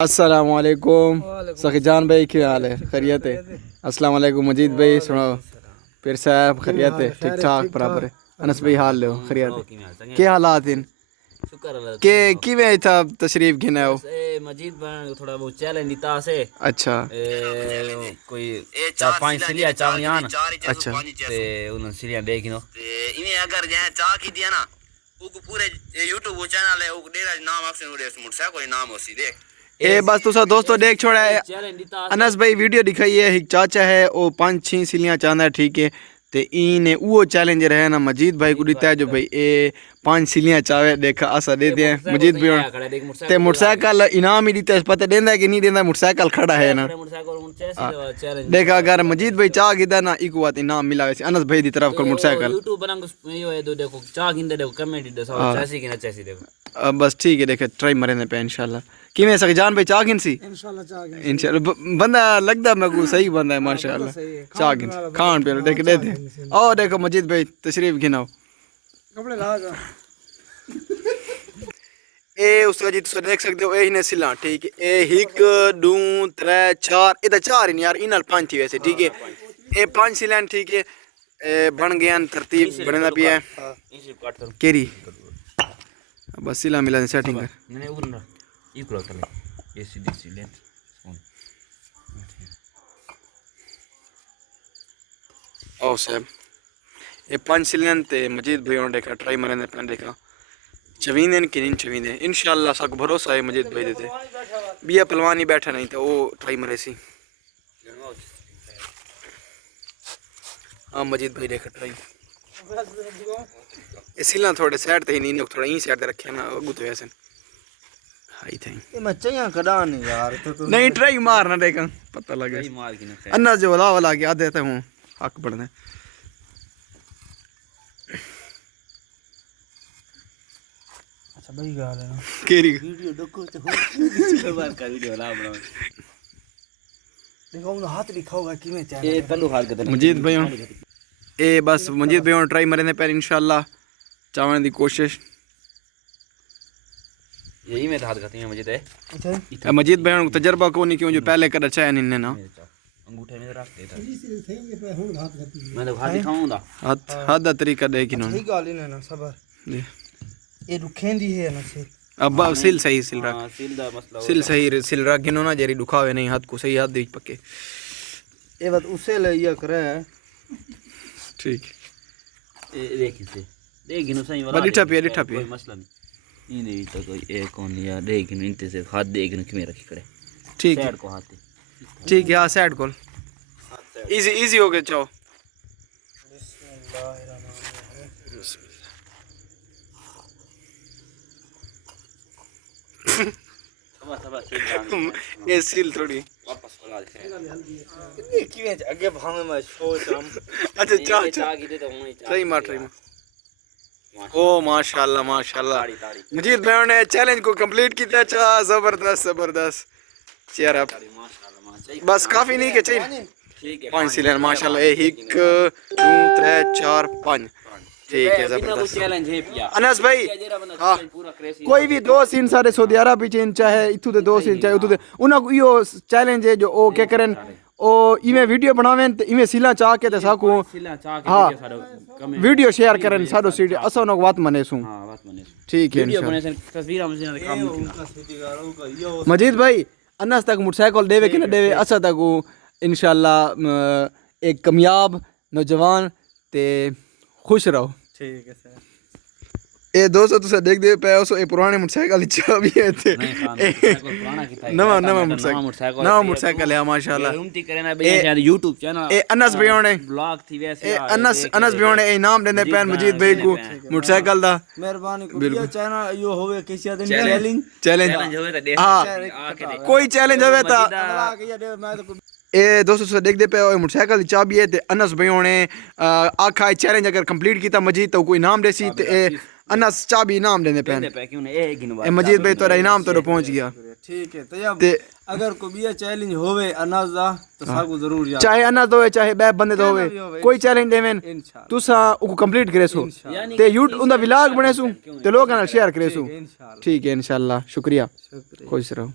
अस्सलाम वालेकुम सखी जान भाई, क्या हाल है? खैरियत है? अस्सलाम वालेकुम मजीद भाई, सुनाओ फिर साहब खैरियत है? ठीक ठाक बराबर है। अनस भाई हाल लो खैरियत है? क्या हालात हैं के किवें था तशरीफ गिना हो? मजीद थोड़ा वो चैलेंज दिता से। अच्छा कोई चार पांच सिलिया चावनियान। अच्छा ते उन सिलिया देखिनो ते इने अगर जे चा की दिया ना उ पूरे YouTube चैनल है उ डेरा नाम ऑप्शन उड़े मुर्सा कोई नाम होसी देख ए बस तुसा दोस्तों देख छोड़ा है। अनस भाई वीडियो दिखाई है, एक चाचा है वो 5-6 सिलियाँ चाहता है, ठीक है। ते इने वो चैलेंज रहे ना मजीद भाई को दिता है जो भाई ए 5 सिलियाँ चावे देखा असा दे दिया मजीद भाई ते मोटरसाइकिल इनाम ही देता है, पता देंदा है कि नहीं देंदा, मोटरसाइकिल खड़ा है ना देखा। अगर मजीद भाई चाह गिदा ना इको बात इनाम मिला वैसे अनस भाई दी तरफ को मोटरसाइकिल YouTube बनांग यो है देखो चाह गिंदे देखो कमेंट दे सब चैसी की ना चैसी देखो बस ठीक है। देखे ट्राई मरने पे इंशाल्लाह कि मैं सक जान भाई चागिन सी इंशाल्लाह बंदा लगता मेरे को सही बंदा है माशाल्लाह। चागिन खान पे देख दे दे और देखो मजीद भाई तशरीफ गिनाओ कपड़े लागा ए उसका जी तुम देख सकते हो ए ने सिला, ठीक है। ए 1 2 3 4 इधर 4 इन यार इनल 5 थी वैसे, ठीक है। ए 5 सिलन, ठीक है। ए बन गया तरतीब बनना भी है केरी बस सिला मिला सेटिंग कर मैंने उरना इको कर ले सीधी सी लेंथ ओ साहब ये 5 सिलियन ते मजीद भाई ने देखा ट्राई मरने पे देखा चवींदे कि नहीं चवींदे इंशाल्लाह सब भरोसा है मजीद भाई देते बिया पलवानी बैठा नहीं था वो ट्राई मरे सी। हाँ मजीद भाई देखा ट्राई सिला थोड़े साइड ते ही नहीं थोड़ा ई साइड ते रखे ना अगू तो वैसे हाई थे ये मच्छियां कड़ा नहीं यार तो नहीं ट्राई मारना देखा पता लगे अन्ना जो वाला वाला के आधे थे हूं हक बढ़ने। अच्छा भाई गाल है ना केरी वीडियो डको तो हो बार का वीडियो ला बना देखो उन हाथ लिखा होगा कि मैं चाह ये तल्लू हाल के मजीद भाई ए बस मजीद भाई ट्राई मरने पे इंशाल्लाह चावने दी कोशिश यही में हाथ खाती है मुझे दे। अच्छा मजीद भाई को तजर्बा को नहीं क्यों जो पहले कर अच्छा है इन्ने ना अंगूठे में रख देता मैं तो हाथ दिखाऊंगा हाथ दा तरीका दे कि ना ठीक गाल है ना सबर ये रुखेंदी है ना से अब सिल सही सिल रख सील दा मसला सिल सही सिल रख गिनो ना जेरी दुखावे नहीं हाथ को सही हाथ दे पक्के ये बात उसे ले या करे ठीक ए देख इसे देख गिनो सही वाला डिठा पे कोई मसला नहीं नहीं तो कोई एक कौन यार देख गिनो इंते से हाथ देख गिनो कि रखी करे ठीक है साइड को हाथ ठीक है। हां साइड कॉल इजी इजी हो गया चाओ ये सील थोड़ी वापस बना दे ये कि आगे भावे में सोच हम अच्छा चाह चाह की दे तो वही ट्राई मार ओ माशाल्लाह माशाल्लाह मजीद भाई ने चैलेंज को कंप्लीट किया। अच्छा जबरदस्त जबरदस्त चेयर अप बस काफी नहीं के चाहिए ठीक है 5 सिलेंडर माशाल्लाह 1 2 3 4 5 ठीक है जबरदस्त चैलेंज है पिया अनस भाई हां पूरा क्रेजी कोई भी 2 सीन सारे सऊदी अरब पीछे चाहे इथु दे 2 सीन चाहे उथु दे उना को यो चैलेंज है जो ओ क्या करें ओ इमे वीडियो बनावें ते इमे सिला चाह के ते साको सिला चाह के हाँ सारो कमेंट वीडियो शेयर करें सारो सीडी असो न बात मनेसू हां बात मने ठीक है वीडियो इंशाल्लाह। बने से तस्वीर हम से काम उनका सीटीगारों का यो मजीद भाई अन्ना तक मोटरसाइकिल देवे कि न देवे असा तक इंशाल्लाह एक कामयाब नौजवान ते खुश रहो। ठीक है सर ए दोस्तों तुसा देख दे पे उसो ए पुराने मोटरसाइकिल चाबी है थे पुराना किता नवा मोटरसाइकिल है माशाल्लाह उम्ती करे ना भैया यार YouTube चैनल ए अनस भाई ने ब्लॉग थी वैसे अनस भाई ने इनाम देने पैन मजीद भाई को मोटरसाइकिल दा मेहरबानी को ये चैनल यो होवे कैसे दिन चैलेंज होवे तो देख हां कोई चैलेंज होवे ता मैं तो ए दोस्तों से देख दे पे मोटरसाइकिल की चाबी है ते अनस भाई ने आखा चैलेंज अगर कंप्लीट किया मजीद तो कोई इनाम देसी ते अनस चाबी इनाम देने पे क्यों ने ए गिनवा ए मजीद भाई तोरा इनाम तो पहुंच गया ठीक है तो अगर को भी चैलेंज होवे अनाज दा तो सागु जरूर यार चाहे अनस होवे चाहे बे बंदे तो होवे कोई चैलेंज देवेन तुसा उको कंप्लीट करेसो ते यूट्यूब उनदा व्लॉग बनेसु ते लोग ना शेयर करेसु ठीक है इंशाल्लाह शुक्रिया खुश रहो।